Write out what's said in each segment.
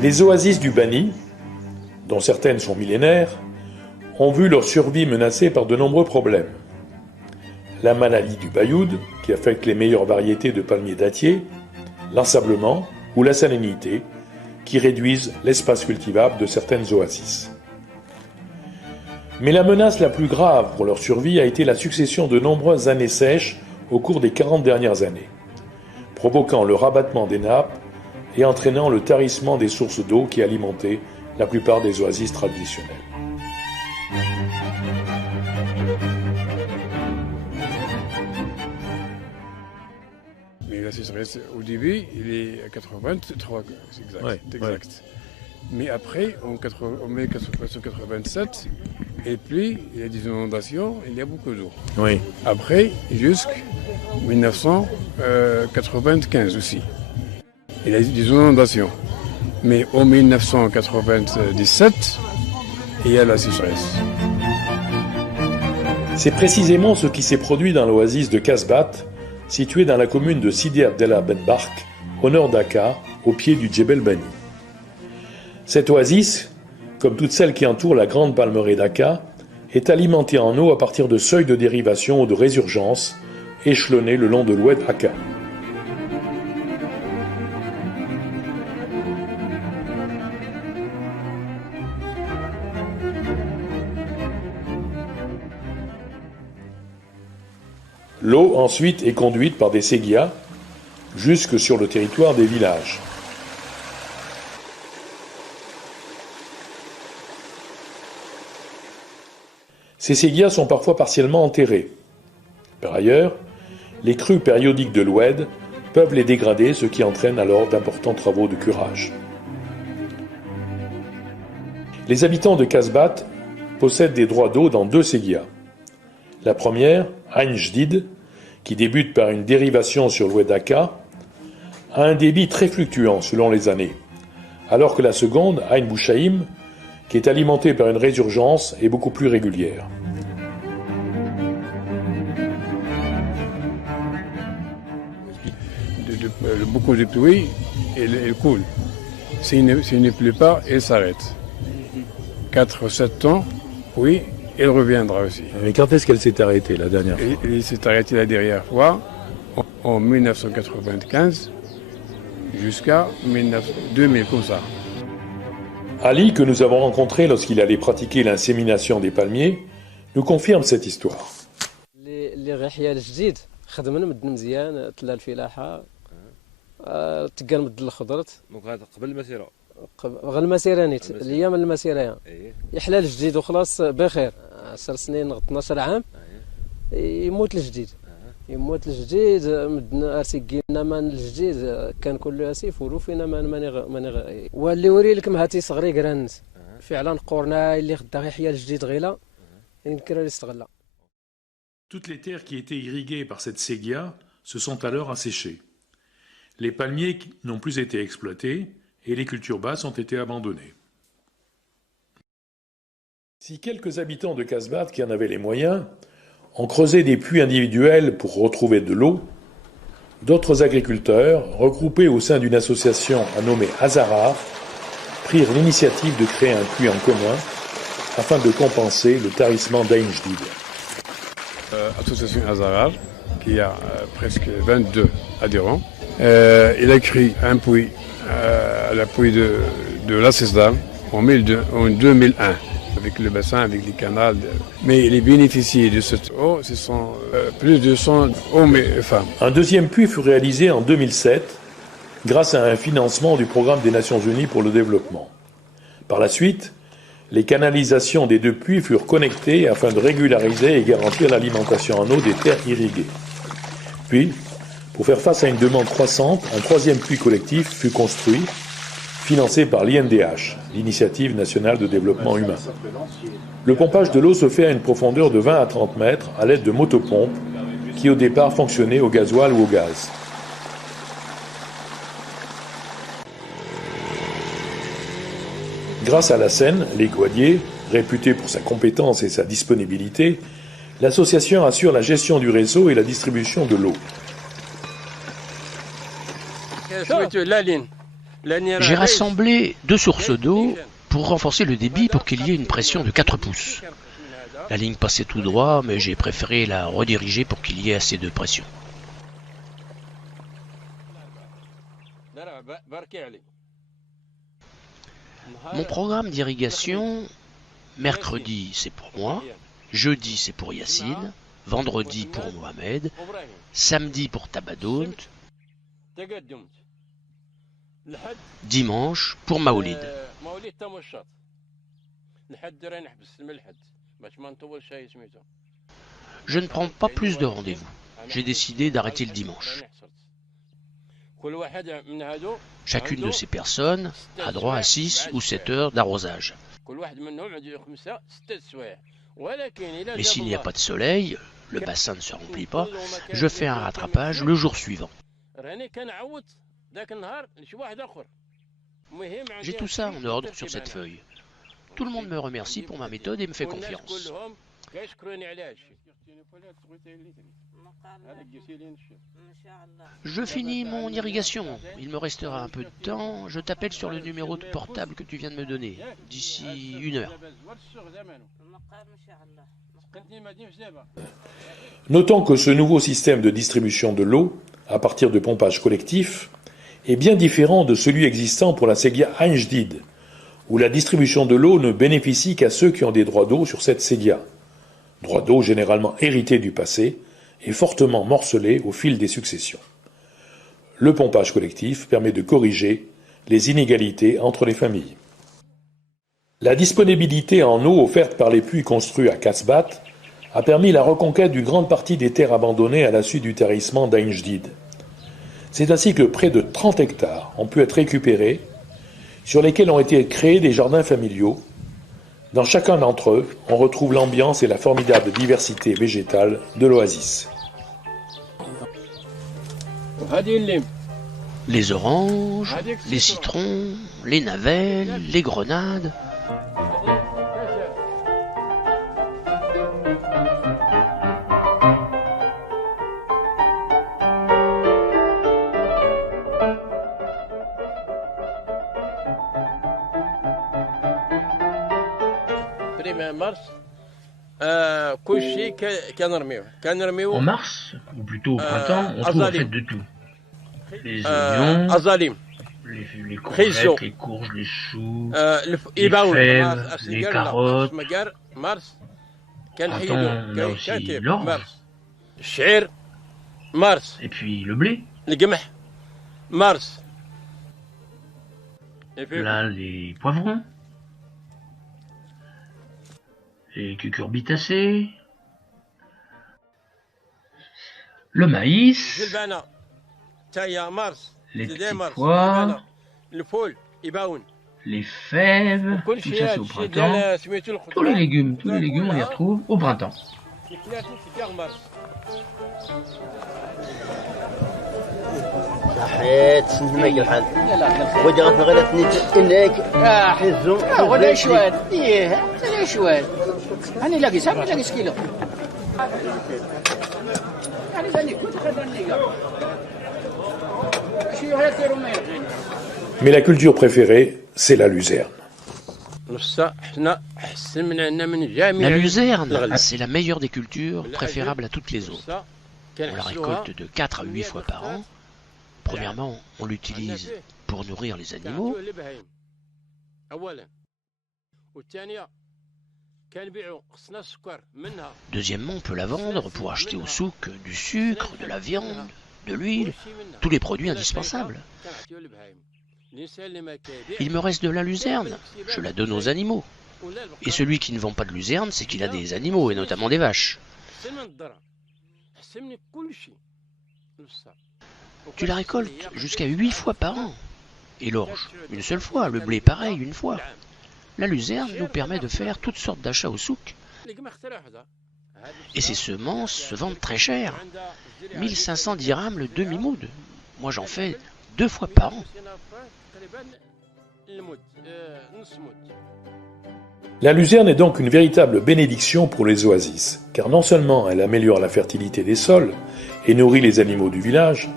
Les oasis du Bani, dont certaines sont millénaires, ont vu leur survie menacée par de nombreux problèmes. La maladie du bayoud, qui affecte les meilleures variétés de palmiers dattiers, l'ensablement ou la salinité, qui réduisent l'espace cultivable de certaines oasis. Mais la menace la plus grave pour leur survie a été la succession de nombreuses années sèches au cours des 40 dernières années, provoquant le rabattement des nappes et entraînant le tarissement des sources d'eau qui alimentaient la plupart des oasis traditionnelles. Mais la sécheresse, au début, il est à 83, c'est exact. Ouais, c'est exact. Ouais. Mais après, en 1987, et puis il y a des inondations, il y a beaucoup d'eau. Oui. Après, jusqu'en 1995 aussi. Il y a des inondations. Mais en 1997, il y a la sécheresse. C'est précisément ce qui s'est produit dans l'oasis de Kasbat, située dans la commune de Sidi Abdellah Ben Bark, au nord d'Aka, au pied du Djebel Bani. Cette oasis, comme toutes celles qui entourent la grande palmeraie d'Aka, est alimentée en eau à partir de seuils de dérivation ou de résurgence échelonnés le long de l'oued Aka. L'eau ensuite est conduite par des séguias jusque sur le territoire des villages. Ces séguias sont parfois partiellement enterrés. Par ailleurs, les crues périodiques de l'oued peuvent les dégrader, ce qui entraîne alors d'importants travaux de curage. Les habitants de Kasbat possèdent des droits d'eau dans deux séguias. La première, Ain Jdid, qui débute par une dérivation sur l'oued Aka, a un débit très fluctuant selon les années, alors que la seconde, Ain Bouchaïm, qui est alimentée par une résurgence, est beaucoup plus régulière. Beaucoup de pluie, elle coule. S'il ne pleut pas, elle s'arrête. 4-7 ans, oui, elle reviendra aussi. Mais quand est-ce qu'elle s'est arrêtée la dernière fois ? Elle s'est arrêtée la dernière fois en 1995 jusqu'à 2000 comme ça. Ali, que nous avons rencontré lorsqu'il allait pratiquer l'insémination des palmiers, nous confirme cette histoire. تقال الخضرت قبل المسيره غير المسيره نيت الايام المسيره يحلى الجديد وخلاص بخير 10 سنين 12 عام يموت الجديد مدنا ارسينا مان الجديد كان كله اسيف ولو فينا ماني واللي وري لك مهاتي صغري كرانت فعلا قورنا اللي خدا يحيى الجديد غيلا يمكن يستغلها. Toutes les terres qui étaient irriguées par cette séguia se sont alors asséchées. Les palmiers n'ont plus été exploités et les cultures basses ont été abandonnées. Si quelques habitants de Kasbat qui en avaient les moyens ont creusé des puits individuels pour retrouver de l'eau, d'autres agriculteurs, regroupés au sein d'une association nommée Hazarar, prirent l'initiative de créer un puits en commun afin de compenser le tarissement d'Ain Jdid. Association Hazarar, qui a presque 22 adhérents, il a créé un puits à l'appui de la CESDAM en 2001, avec le bassin, avec les canaux. Mais les bénéficiaires de cette eau, ce sont plus de 100 hommes et femmes. Un deuxième puits fut réalisé en 2007 grâce à un financement du Programme des Nations Unies pour le développement. Par la suite, les canalisations des deux puits furent connectées afin de régulariser et garantir l'alimentation en eau des terres irriguées. Puis, pour faire face à une demande croissante, un troisième puits collectif fut construit, financé par l'INDH, l'Initiative nationale de développement humain. Le pompage de l'eau se fait à une profondeur de 20 à 30 mètres à l'aide de motopompes qui au départ fonctionnaient au gasoil ou au gaz. Grâce à la Seine, les Goadiers, réputés pour sa compétence et sa disponibilité, l'association assure la gestion du réseau et la distribution de l'eau. J'ai rassemblé 2 sources d'eau pour renforcer le débit pour qu'il y ait une pression de 4 pouces. La ligne passait tout droit, mais j'ai préféré la rediriger pour qu'il y ait assez de pression. Mon programme d'irrigation, mercredi c'est pour moi, jeudi c'est pour Yassine, vendredi pour Mohamed, samedi pour Tabadoun, dimanche pour Maoulid. Je ne prends pas plus de rendez-vous. J'ai décidé d'arrêter le dimanche. Chacune de ces personnes a droit à 6 ou 7 heures d'arrosage. Mais s'il n'y a pas de soleil, le bassin ne se remplit pas, je fais un rattrapage le jour suivant. J'ai tout ça en ordre sur cette feuille. Tout le monde me remercie pour ma méthode et me fait confiance. Je finis mon irrigation. Il me restera un peu de temps. Je t'appelle sur le numéro de portable que tu viens de me donner, d'ici 1 heure. Notons que ce nouveau système de distribution de l'eau, à partir de pompage collectif, est bien différent de celui existant pour la Séguia Ain Jdid, où la distribution de l'eau ne bénéficie qu'à ceux qui ont des droits d'eau sur cette Séguia. Droits d'eau généralement hérités du passé et fortement morcelés au fil des successions. Le pompage collectif permet de corriger les inégalités entre les familles. La disponibilité en eau offerte par les puits construits à Kasbat a permis la reconquête d'une grande partie des terres abandonnées à la suite du tarissement d'Ain Jdid. C'est ainsi que près de 30 hectares ont pu être récupérés, sur lesquels ont été créés des jardins familiaux. Dans chacun d'entre eux, on retrouve l'ambiance et la formidable diversité végétale de l'oasis. Les oranges, les citrons, les navelles, les grenades. En mars, ou plutôt au printemps, on trouve en fait de tout. Les oignons, les courgettes, les courges, les choux, les fèves, les carottes. Printemps, on a aussi l'orge. Et puis le blé. Là, les poivrons. Les cucurbitacées, le maïs, les petits pois, les fèves, tout ça c'est au printemps. Tous les légumes, on les retrouve au printemps. صحيت سنتماك الحال ودي غتغلفني انك حزو ولا شوال لا شوال انا لاقي سامي لاقي سكيلو يعني زاني كنت خدني شي هذا رومي. Mais la culture préférée, c'est la luzerne. La luzerne, c'est la meilleure des cultures, préférable à toutes les autres. On la récolte de 4 à 8 fois par an. Premièrement, on l'utilise pour nourrir les animaux. Deuxièmement, on peut la vendre pour acheter au souk du sucre, de la viande, de l'huile, tous les produits indispensables. Il me reste de la luzerne, je la donne aux animaux. Et celui qui ne vend pas de luzerne, c'est qu'il a des animaux, et notamment des vaches. Tu la récoltes jusqu'à 8 fois par an. Et l'orge, une seule fois. Le blé, pareil, une fois. La luzerne nous permet de faire toutes sortes d'achats au souk. Et ces semences se vendent très cher. 1500 dirhams le demi-moud. Moi, j'en fais 2 fois par an. La luzerne est donc une véritable bénédiction pour les oasis, car non seulement elle améliore la fertilité des sols et nourrit les animaux du village,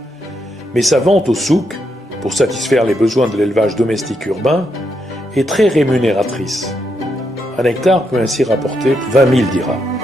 mais sa vente au souk, pour satisfaire les besoins de l'élevage domestique urbain, est très rémunératrice. Un hectare peut ainsi rapporter 20 000 dirhams.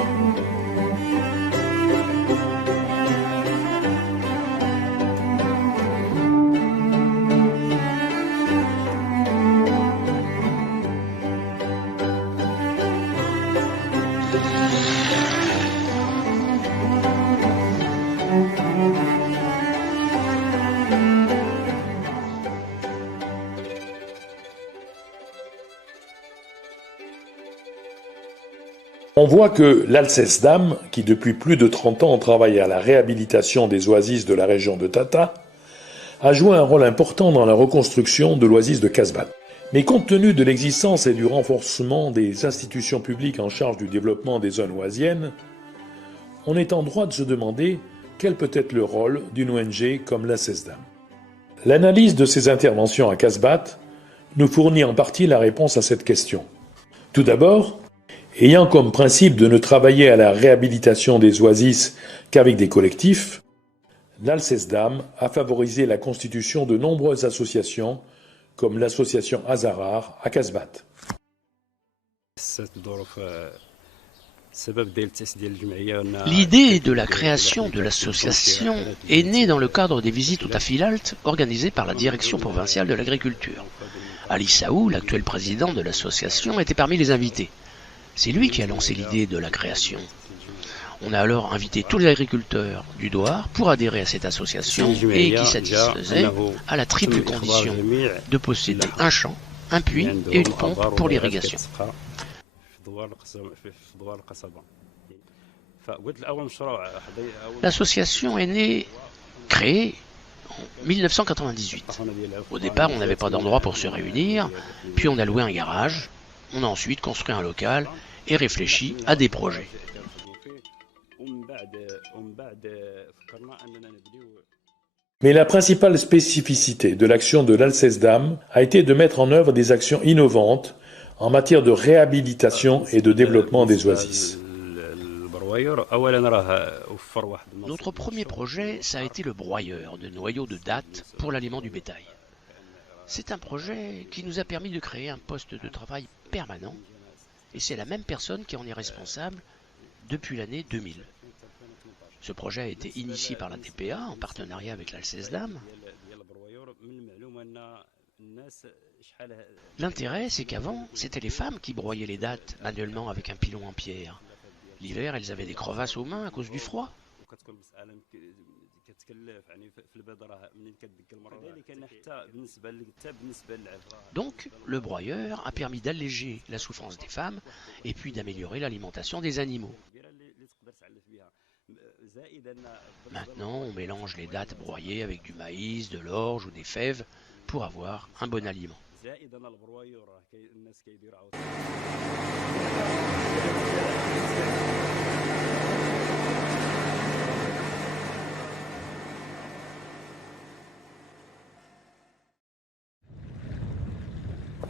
On voit que l'Alcesdam, qui depuis plus de 30 ans travaille à la réhabilitation des oasis de la région de Tata, a joué un rôle important dans la reconstruction de l'oasis de Casbah. Mais compte tenu de l'existence et du renforcement des institutions publiques en charge du développement des zones oasiennes, on est en droit de se demander quel peut être le rôle d'une ONG comme l'Alcesdam. L'analyse de ces interventions à Casbah nous fournit en partie la réponse à cette question. Tout d'abord, ayant comme principe de ne travailler à la réhabilitation des oasis qu'avec des collectifs, l'Alcesdam a favorisé la constitution de nombreuses associations, comme l'association Azarar à Casbah. L'idée de la création de l'association est née dans le cadre des visites au Tafilalt organisées par la direction provinciale de l'agriculture. Ali Saou, l'actuel président de l'association, était parmi les invités. C'est lui qui a lancé l'idée de la création. On a alors invité tous les agriculteurs du Douar pour adhérer à cette association et qui satisfaisait à la triple condition de posséder un champ, un puits et une pompe pour l'irrigation. L'association est créée en 1998. Au départ, on n'avait pas d'endroit pour se réunir, puis on a loué un garage. On a ensuite construit un local et réfléchi à des projets. Mais la principale spécificité de l'action de l'Alcesdam a été de mettre en œuvre des actions innovantes en matière de réhabilitation et de développement des oasis. Notre premier projet, ça a été le broyeur de noyaux de dattes pour l'aliment du bétail. C'est un projet qui nous a permis de créer un poste de travail permanent et c'est la même personne qui en est responsable depuis l'année 2000. Ce projet a été initié par la TPA en partenariat avec l'Alcesdam. L'intérêt, c'est qu'avant, c'était les femmes qui broyaient les dattes manuellement avec un pilon en pierre. L'hiver, elles avaient des crevasses aux mains à cause du froid. Donc, le broyeur a permis d'alléger la souffrance des femmes et puis d'améliorer l'alimentation des animaux. Maintenant, on mélange les dattes broyées avec du maïs, de l'orge ou des fèves pour avoir un bon aliment.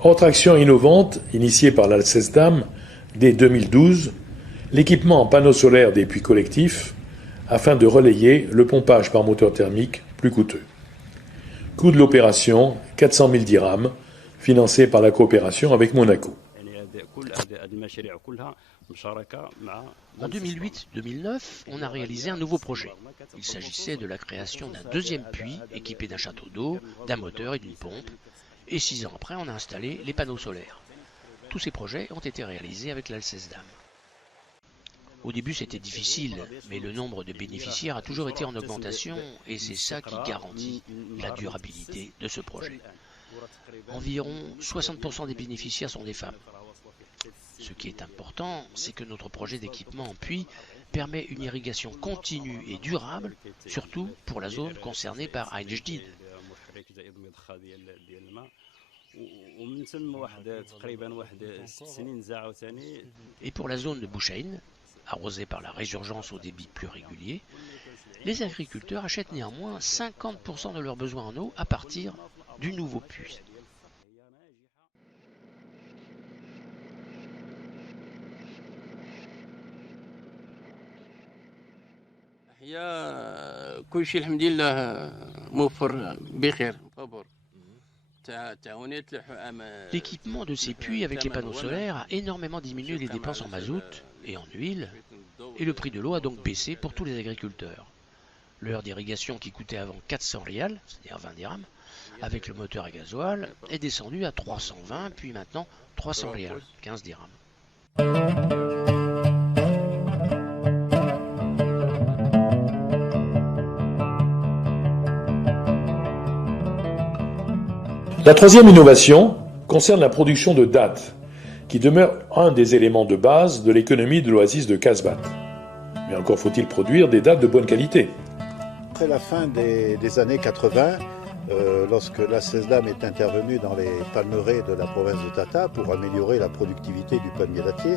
Autre action innovante, initiée par l'Alcesdam dès 2012, l'équipement en panneaux solaires des puits collectifs afin de relayer le pompage par moteur thermique plus coûteux. Coût de l'opération, 400 000 dirhams, financé par la coopération avec Monaco. En 2008-2009, on a réalisé un nouveau projet. Il s'agissait de la création d'un deuxième puits équipé d'un château d'eau, d'un moteur et d'une pompe. Et 6 ans après, on a installé les panneaux solaires. Tous ces projets ont été réalisés avec l'Alcesdam. Au début, c'était difficile, mais le nombre de bénéficiaires a toujours été en augmentation et c'est ça qui garantit la durabilité de ce projet. Environ 60% des bénéficiaires sont des femmes. Ce qui est important, c'est que notre projet d'équipement en puits permet une irrigation continue et durable, surtout pour la zone concernée par Ain Jdid. Et pour la zone de Bouchaïn, arrosée par la résurgence au débit plus régulier, les agriculteurs achètent néanmoins 50% de leurs besoins en eau à partir du nouveau puits. L'équipement de ces puits avec les panneaux solaires a énormément diminué les dépenses en mazout et en huile, et le prix de l'eau a donc baissé pour tous les agriculteurs. L'heure d'irrigation qui coûtait avant 400 rials, c'est-à-dire 20 dirhams, avec le moteur à gasoil, est descendu à 320, puis maintenant 300 rials, 15 dirhams. La troisième innovation concerne la production de dattes, qui demeure un des éléments de base de l'économie de l'oasis de Casbah. Mais encore faut-il produire des dattes de bonne qualité. Après la fin des années 80, lorsque la SESDAM est intervenue dans les palmeraies de la province de Tata pour améliorer la productivité du palmier dattier,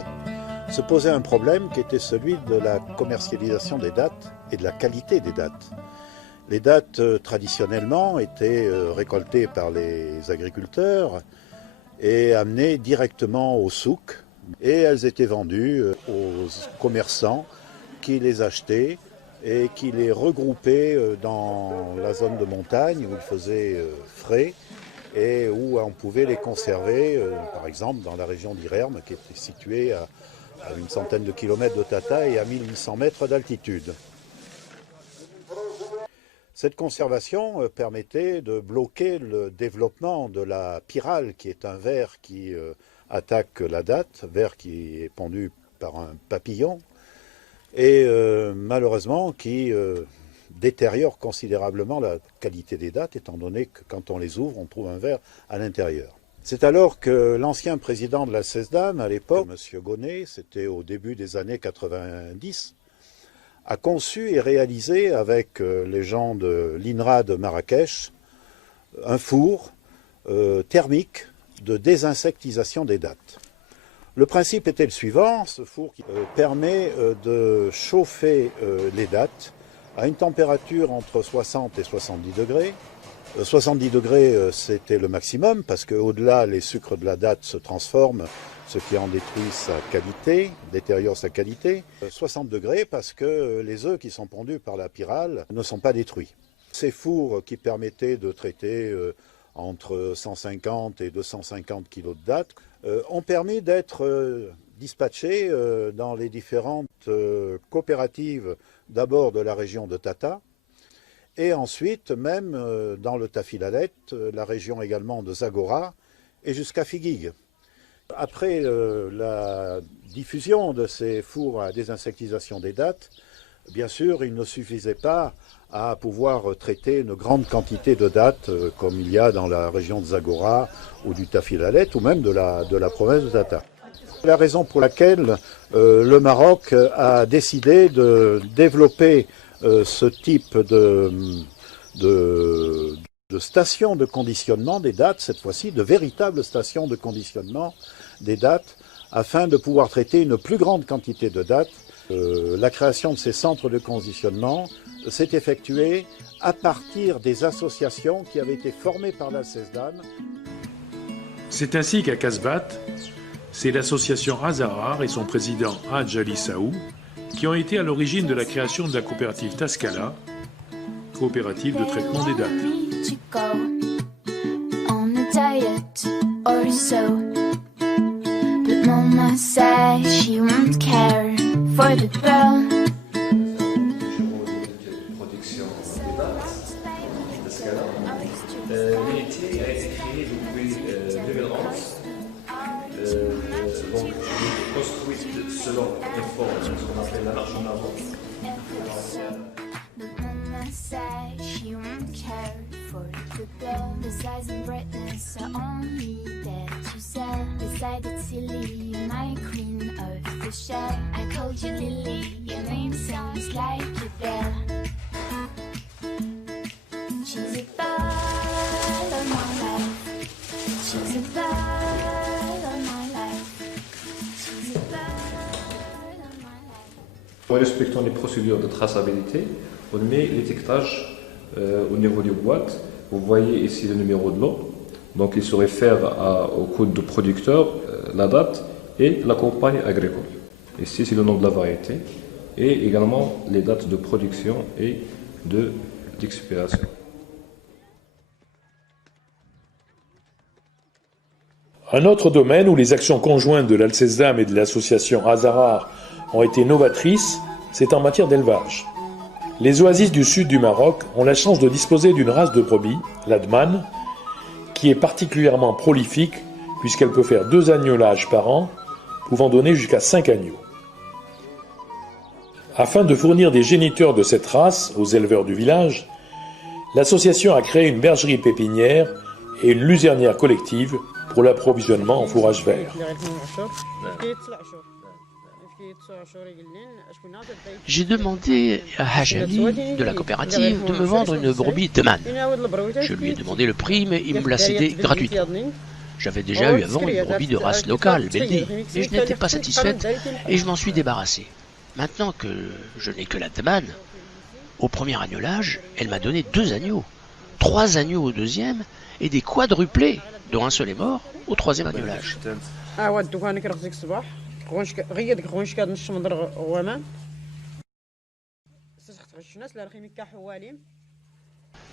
se posait un problème qui était celui de la commercialisation des dattes et de la qualité des dattes. Les dattes, traditionnellement, étaient récoltées par les agriculteurs et amenées directement au souk. Et elles étaient vendues aux commerçants qui les achetaient et qui les regroupaient dans la zone de montagne où il faisait frais et où on pouvait les conserver, par exemple, dans la région d'Irerm, qui était située à une centaine de kilomètres de Tata et à 1800 mètres d'altitude. Cette conservation permettait de bloquer le développement de la pyrale, qui est un ver qui attaque la datte, ver qui est pendu par un papillon, et malheureusement qui détériore considérablement la qualité des dattes, étant donné que quand on les ouvre, on trouve un ver à l'intérieur. C'est alors que l'ancien président de la SESDAM, à l'époque, M. Gonnet, c'était au début des années 90, a conçu et réalisé avec les gens de l'INRA de Marrakech un four thermique de désinsectisation des dattes. Le principe était le suivant, ce four qui permet de chauffer les dattes à une température entre 60 et 70 degrés. 70 degrés, c'était le maximum, parce qu'au-delà, les sucres de la date se transforment, ce qui en détruit sa qualité, détériore sa qualité. 60 degrés, parce que les œufs qui sont pondus par la pyrale ne sont pas détruits. Ces fours qui permettaient de traiter entre 150 et 250 kilos de dattes ont permis d'être dispatchés dans les différentes coopératives, d'abord de la région de Tata, et ensuite même dans le Tafilalet, la région également de Zagora, et jusqu'à Figuig. Après la diffusion de ces fours à désinsectisation des dattes, bien sûr, il ne suffisait pas à pouvoir traiter une grande quantité de dattes comme il y a dans la région de Zagora ou du Tafilalet ou même de la province de Tata. La raison pour laquelle le Maroc a décidé de développer ce type de stations de conditionnement des dattes, cette fois-ci de véritables stations de conditionnement des dattes, afin de pouvoir traiter une plus grande quantité de dattes. La création de ces centres de conditionnement s'est effectuée à partir des associations qui avaient été formées par la SESDAM. C'est ainsi qu'à Casbah, c'est l'association Azarar et son président Hadj Ali Saou qui ont été à l'origine de la création de la coopérative Taskala, coopérative de traitement des dattes. L'unité a été créée depuis 2011. Donc, construite selon des formes, ce qu'on appelle la marche en avant. En respectant les procédures de traçabilité, on met l'étiquetage au niveau des boîtes. Vous voyez ici le numéro de lot. Donc il se réfère au code de producteur, la date et la campagne agricole. Ici c'est le nom de la variété. et également les dates de production et d'expiration. Un autre domaine où les actions conjointes de l'Alcesdam et de l'association Azarar ont été novatrices, c'est en matière d'élevage. Les oasis du sud du Maroc ont la chance de disposer d'une race de brebis, l'Adman, qui est particulièrement prolifique puisqu'elle peut faire 2 agnelages par an, pouvant donner jusqu'à 5 agneaux. Afin de fournir des géniteurs de cette race aux éleveurs du village, l'association a créé une bergerie pépinière et une luzernière collective pour l'approvisionnement en fourrage vert. J'ai demandé à Hajali de la coopérative de me vendre une brebis Adman. Je lui ai demandé le prix, mais il me l'a cédé gratuitement. J'avais déjà eu avant une brebis de race locale, Beldi, mais je n'étais pas satisfaite et je m'en suis débarrassé. Maintenant que je n'ai que la Adman, au premier agnelage, elle m'a donné 2 agneaux, 3 agneaux au deuxième et des quadruplés, dont un seul est mort, au 3e agnelage.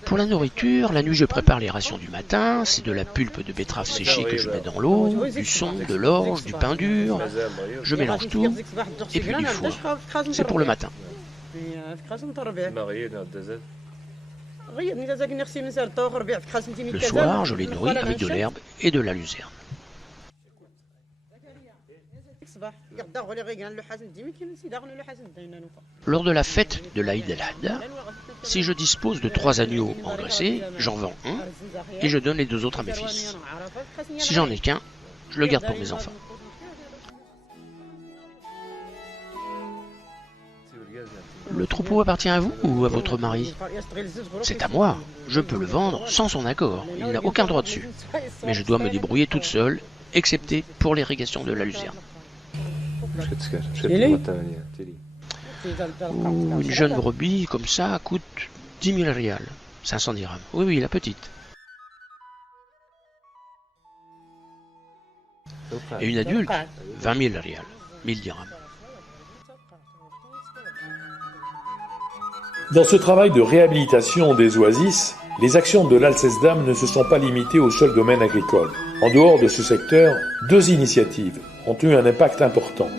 Pour la nourriture, la nuit je prépare les rations du matin, c'est de la pulpe de betterave séchée que je mets dans l'eau, du son, de l'orge, du pain dur, je mélange tout, et puis du foin. C'est pour le matin. Le soir, je les nourris avec de l'herbe et de la luzerne. Lors de la fête de l'Aïd el-Hadda, si je dispose de 3 agneaux engraissés, j'en vends un et je donne les 2 autres à mes fils. Si j'en ai qu'un, je le garde pour mes enfants. Le troupeau appartient à vous ou à votre mari? C'est à moi. Je peux le vendre sans son accord. Il n'a aucun droit dessus. Mais je dois me débrouiller toute seule, excepté pour l'irrigation de la luzerne. Une jeune brebis comme ça coûte 10 000 rials, 500 dirhams. Oui, la petite. Et une adulte, 20 000 rials, 1000 dirhams. Dans ce travail de réhabilitation des oasis, les actions de l'Alcesdam ne se sont pas limitées au seul domaine agricole. En dehors de ce secteur, 2 initiatives ont eu un impact important.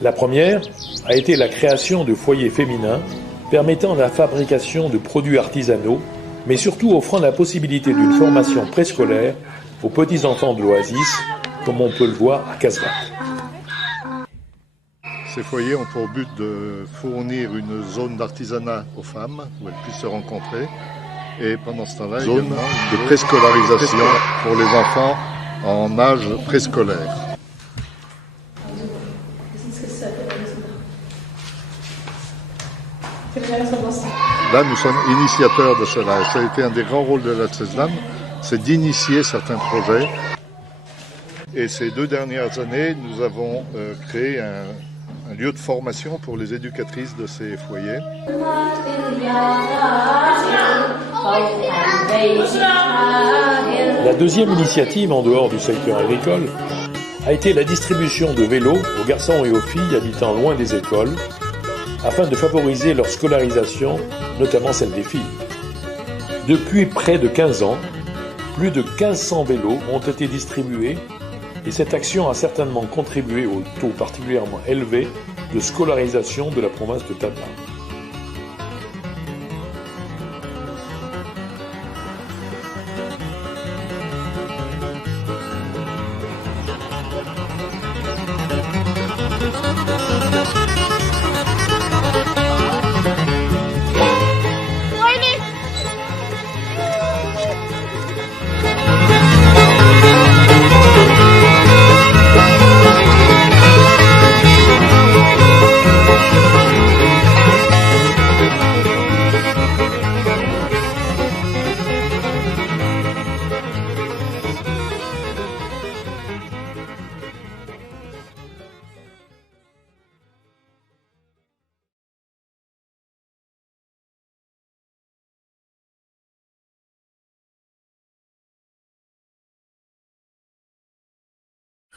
La première a été la création de foyers féminins permettant la fabrication de produits artisanaux, mais surtout offrant la possibilité d'une formation préscolaire aux petits-enfants de l'oasis, comme on peut le voir à Kasbah. Ces foyers ont pour but de fournir une zone d'artisanat aux femmes où elles puissent se rencontrer et pendant ce temps-là, zone de préscolarisation pour les enfants en âge préscolaire. Là, nous sommes initiateurs de cela. Ça a été un des grands rôles de l'Alcesdam, c'est d'initier certains projets. Et ces 2 dernières années, nous avons créé un lieu de formation pour les éducatrices de ces foyers. La deuxième initiative en dehors du secteur agricole a été la distribution de vélos aux garçons et aux filles habitant loin des écoles, afin de favoriser leur scolarisation, notamment celle des filles. Depuis près de 15 ans, plus de 1500 vélos ont été distribués et cette action a certainement contribué au taux particulièrement élevé de scolarisation de la province de Tata.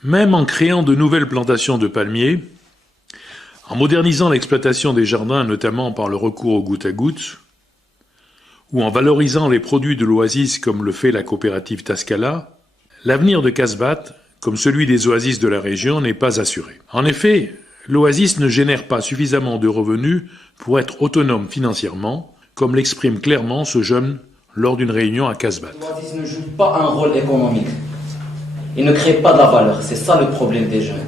Même en créant de nouvelles plantations de palmiers, En modernisant l'exploitation des jardins, notamment par le recours au goutte à goutte, ou en valorisant les produits de l'oasis comme le fait la coopérative Tascala, l'avenir de Casbat, comme celui des oasis de la région, n'est pas assuré. En effet, l'oasis ne génère pas suffisamment de revenus pour être autonome financièrement, comme l'exprime clairement ce jeune lors d'une réunion à Casbat. L'oasis ne joue pas un rôle économique. Il ne crée pas de la valeur. C'est ça le problème des jeunes.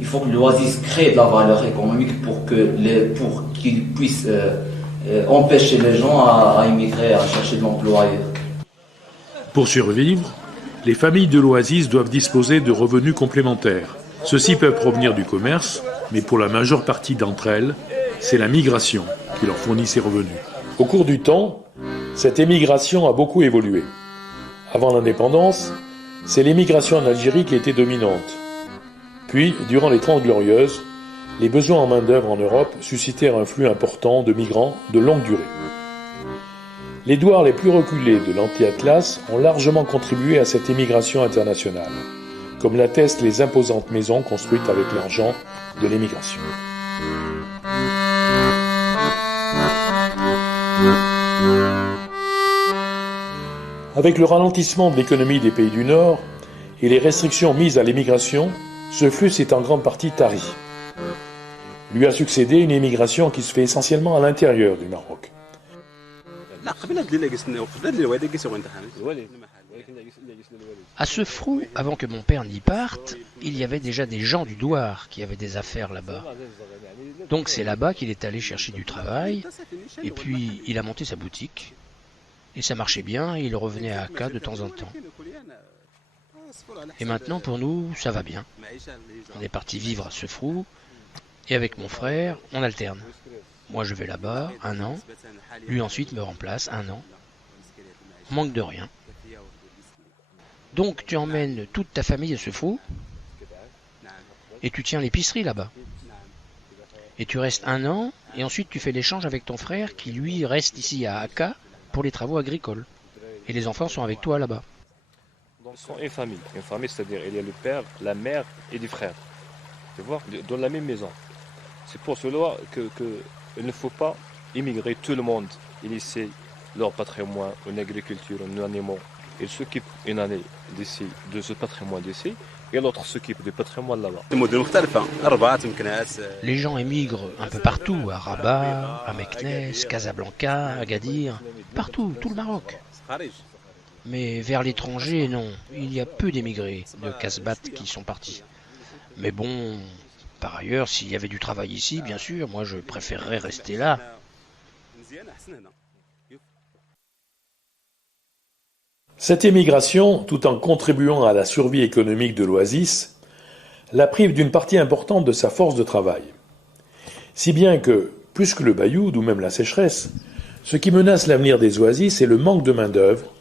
Il faut que l'oasis crée de la valeur économique pour qu'ils puissent empêcher les gens à immigrer, à chercher de l'emploi ailleurs. Pour survivre, les familles de l'oasis doivent disposer de revenus complémentaires. Ceux-ci peuvent provenir du commerce, mais pour la majeure partie d'entre elles, c'est la migration qui leur fournit ces revenus. Au cours du temps, cette émigration a beaucoup évolué. Avant l'indépendance, c'est l'émigration en Algérie qui était dominante. Puis, durant les 30 Glorieuses, les besoins en main-d'œuvre en Europe suscitèrent un flux important de migrants de longue durée. Les douars les plus reculés de l'anti-Atlas ont largement contribué à cette émigration internationale, comme l'attestent les imposantes maisons construites avec l'argent de l'émigration. Avec le ralentissement de l'économie des pays du Nord et les restrictions mises à l'émigration, ce flux s'est en grande partie tari. Lui a succédé une émigration qui se fait essentiellement à l'intérieur du Maroc. À Sefrou, avant que mon père n'y parte, il y avait déjà des gens du douar qui avaient des affaires là-bas. Donc c'est là-bas qu'il est allé chercher du travail, et puis il a monté sa boutique, et ça marchait bien, et il revenait à Akka de temps en temps. Et maintenant, pour nous, ça va bien. On est parti vivre à Sefrou, et avec mon frère, on alterne. Moi, je vais là-bas, 1 an. Lui, ensuite, me remplace, 1 an. On manque de rien. Donc, tu emmènes toute ta famille à Sefrou, et tu tiens l'épicerie là-bas. Et tu restes 1 an, et ensuite, tu fais l'échange avec ton frère, qui, lui, reste ici à Akka pour les travaux agricoles. Et les enfants sont avec toi là-bas. Ce sont une famille, c'est-à-dire il y a le père, la mère et des frères. Tu vois, dans la même maison. C'est pour cela qu'il ne faut pas immigrer tout le monde et laisser leur patrimoine, une agriculture, un animal. Ils s'occupent une année d'ici, de ce patrimoine d'ici, et l'autre s'occupe du patrimoine là-bas. Les gens émigrent un peu partout, à Rabat, à Meknès, Casablanca, Agadir, partout, tout le Maroc. Mais vers l'étranger, non, il y a peu d'émigrés de Casbat qui sont partis. Mais bon, par ailleurs, s'il y avait du travail ici, bien sûr, moi je préférerais rester là. Cette émigration, tout en contribuant à la survie économique de l'oasis, la prive d'une partie importante de sa force de travail. Si bien que, plus que le bayoud ou même la sécheresse, ce qui menace l'avenir des oasis, c'est le manque de main-d'œuvre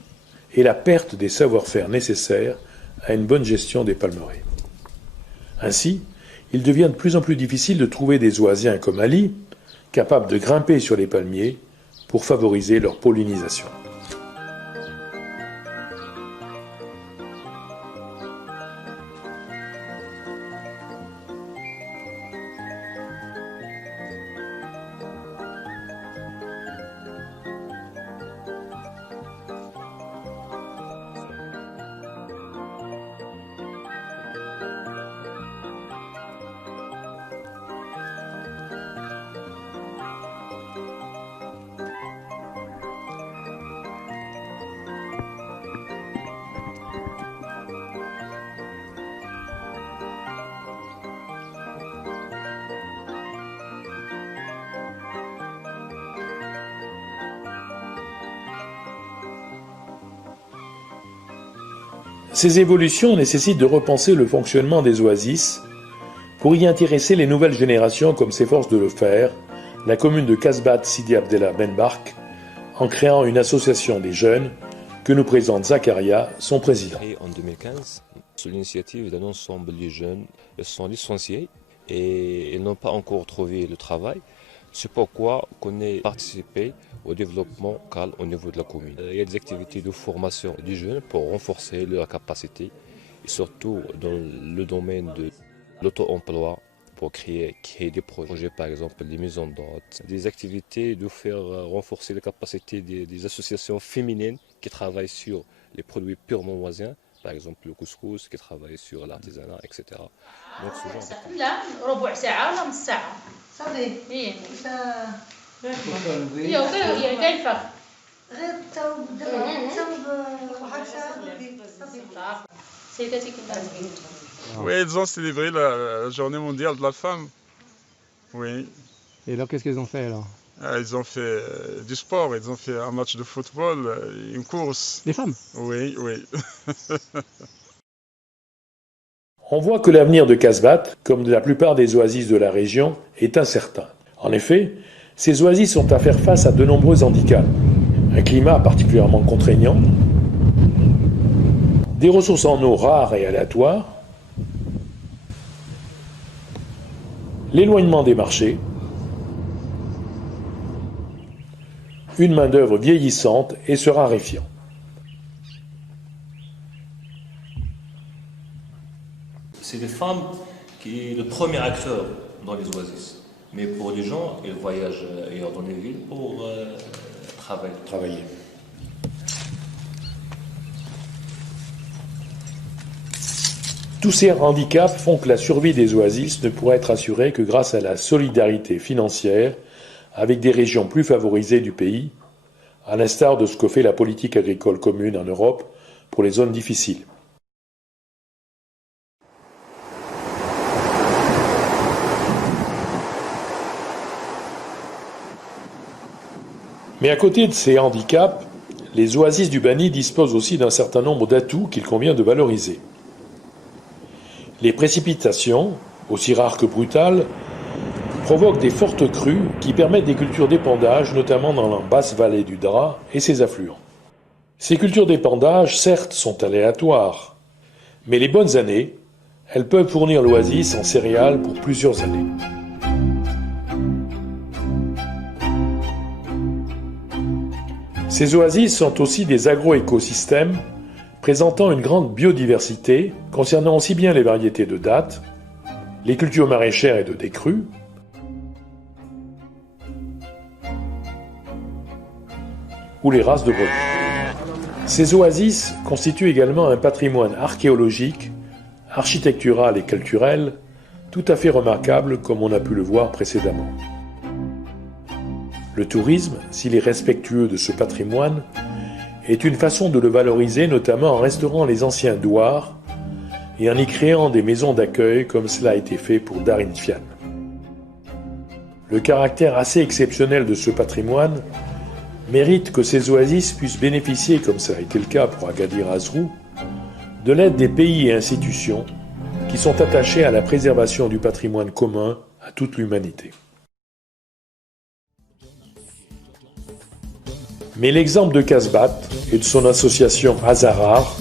et la perte des savoir-faire nécessaires à une bonne gestion des palmeraies. Ainsi, il devient de plus en plus difficile de trouver des oasiens comme Ali, capables de grimper sur les palmiers pour favoriser leur pollinisation. Ces évolutions nécessitent de repenser le fonctionnement des oasis pour y intéresser les nouvelles générations comme s'efforce de le faire la commune de Casbat Sidi Abdellah Benbark en créant une association des jeunes que nous présente Zakaria, son président. En 2015, sur l'initiative d'un ensemble de jeunes, ils sont licenciés et ils n'ont pas encore trouvé le travail. C'est pourquoi on a participé au développement CAL au niveau de la commune. Il y a des activités de formation des jeunes pour renforcer leur capacité, et surtout dans le domaine de l'auto-emploi pour créer des projets, par exemple des maisons d'hôtes, des activités de faire renforcer les capacités des associations féminines qui travaillent sur les produits purement voisins, par exemple le couscous, qui travaille sur l'artisanat, etc. Donc ce genre Oui, ils ont célébré la journée mondiale de la femme. Oui. Et alors, qu'est-ce qu'ils ont fait alors? Ils ont fait du sport, ils ont fait un match de football, une course. Les femmes? Oui, oui. On voit que l'avenir de Casbah, comme de la plupart des oasis de la région, est incertain. En effet, ces oasis ont à faire face à de nombreux handicaps. Un climat particulièrement contraignant, des ressources en eau rares et aléatoires, l'éloignement des marchés, une main-d'œuvre vieillissante et se raréfiant. C'est les femmes qui sont le premier acteur dans les oasis. Mais pour les gens, ils voyagent ailleurs dans les villes pour travailler. Tous ces handicaps font que la survie des oasis ne pourra être assurée que grâce à la solidarité financière avec des régions plus favorisées du pays, à l'instar de ce que fait la politique agricole commune en Europe pour les zones difficiles. Mais à côté de ces handicaps, les oasis du Bani disposent aussi d'un certain nombre d'atouts qu'il convient de valoriser. Les précipitations, aussi rares que brutales, provoquent des fortes crues qui permettent des cultures d'épandage, notamment dans la basse vallée du Dra et ses affluents. Ces cultures d'épandage, certes, sont aléatoires, mais les bonnes années, elles peuvent fournir l'oasis en céréales pour plusieurs années. Ces oasis sont aussi des agro-écosystèmes présentant une grande biodiversité concernant aussi bien les variétés de dattes, les cultures maraîchères et de décrue, ou les races de brebis. Ces oasis constituent également un patrimoine archéologique, architectural et culturel tout à fait remarquable comme on a pu le voir précédemment. Le tourisme, s'il est respectueux de ce patrimoine, est une façon de le valoriser, notamment en restaurant les anciens douars et en y créant des maisons d'accueil comme cela a été fait pour Dar Infian. Le caractère assez exceptionnel de ce patrimoine mérite que ces oasis puissent bénéficier, comme ça a été le cas pour Agadir Azrou, de l'aide des pays et institutions qui sont attachés à la préservation du patrimoine commun à toute l'humanité. Mais l'exemple de Casbah et de son association Hazarar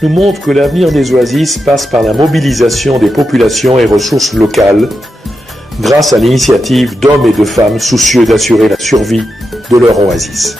nous montre que l'avenir des oasis passe par la mobilisation des populations et ressources locales grâce à l'initiative d'hommes et de femmes soucieux d'assurer la survie de leur oasis.